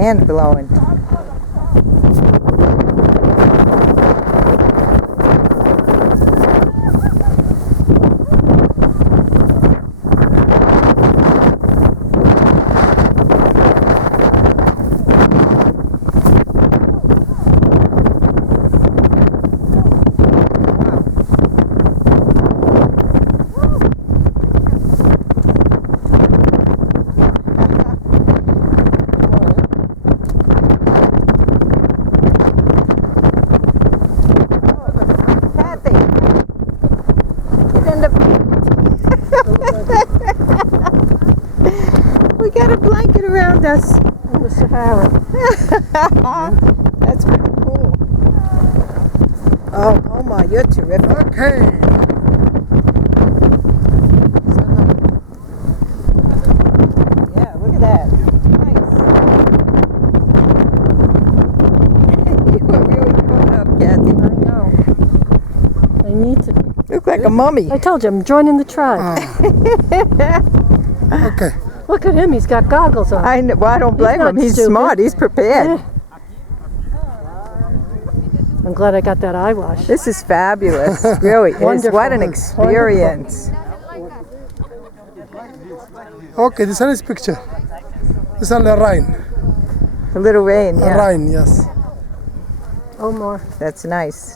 and blowing. We got a blanket around us. In the Sahara. That's pretty cool. Oh, Omar, you're terrific. Okay. Yeah, look at that. Nice. You are really growing up, Kathy. I know. I need to be. Look like a mummy. I told you, I'm joining the tribe. Okay. Look at him, he's got goggles on. I don't blame not him. He's stupid. smart. He's prepared. Yeah. I'm glad I got that eye wash. This is fabulous. Really is. Wonderful. What an experience. Okay, this one is picture. This one the rain. A little rain, yeah. Rain, yes. Oh, more. That's nice.